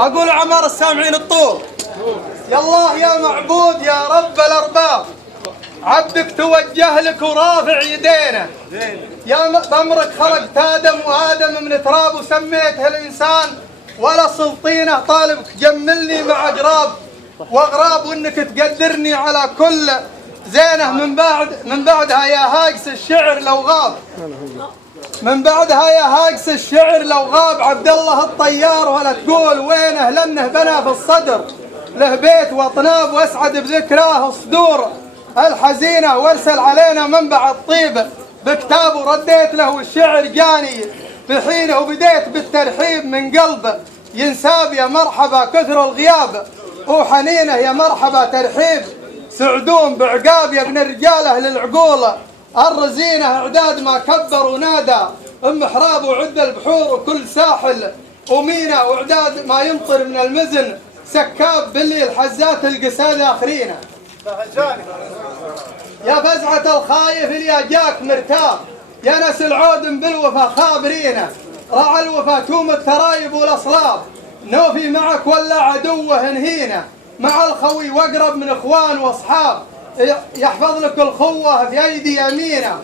أقول عمر السامعين الطول. يا الله يا معبود يا رب الأرباب، عبدك توجه لك ورافع يدينا. يا بأمرك خلقت آدم وآدم من تراب وسميته الإنسان، ولا سلطينه طالبك جملني مع أقراب وأغراب، وإنك تقدرني على كل زينه. من بعدها يا هاقس الشعر لو غاب، من بعدها يا هاقس الشعر لو غاب عبد الله الطيار، ولا تقول وينه لأنه بنى في الصدر له بيت وطناب، واسعد بذكراه صدور الحزينة، وارسل علينا منبع الطيب بكتاب، ورديت له الشعر جاني في حينه، وبديت بالترحيب من قلب ينساب. يا مرحبا كثر الغياب وحنينه، يا مرحبا ترحيب سعدون بعقاب، يا ابن الرجاله للعقول الرزينه. اعداد ما كبر ونادى محراب، وعد البحور وكل ساحل ومينا، واعداد ما يمطر من المزن سكاب، بالليل حزات القساد اخرينا. يا فزعة الخايف اللي جاك مرتاب، يا ناس العود بالوفا خابرينا، راعى الوفا توم الترايب والاصلاب، نوفي معك ولا عدوه نهينا، مع الخوي واقرب من اخوان واصحاب، يحفظ لك الخوه في ايدي يمينه،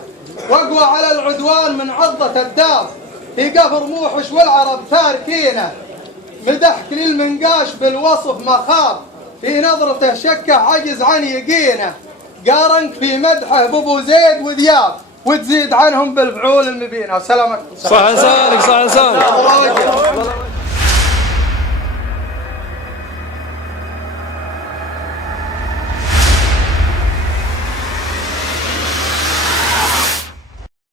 واقوى على العدوان من عضة الداب، في قفر موحش والعرب تاركينه، مدحك للمنقاش بالوصف ما خاب، في نظرته شكه عجز عن يقينه، قارنك في مدحه بابو زيد وذياب، وتزيد عنهم بالفعول المبينه. سلامك. صح لسانك صح لسانك.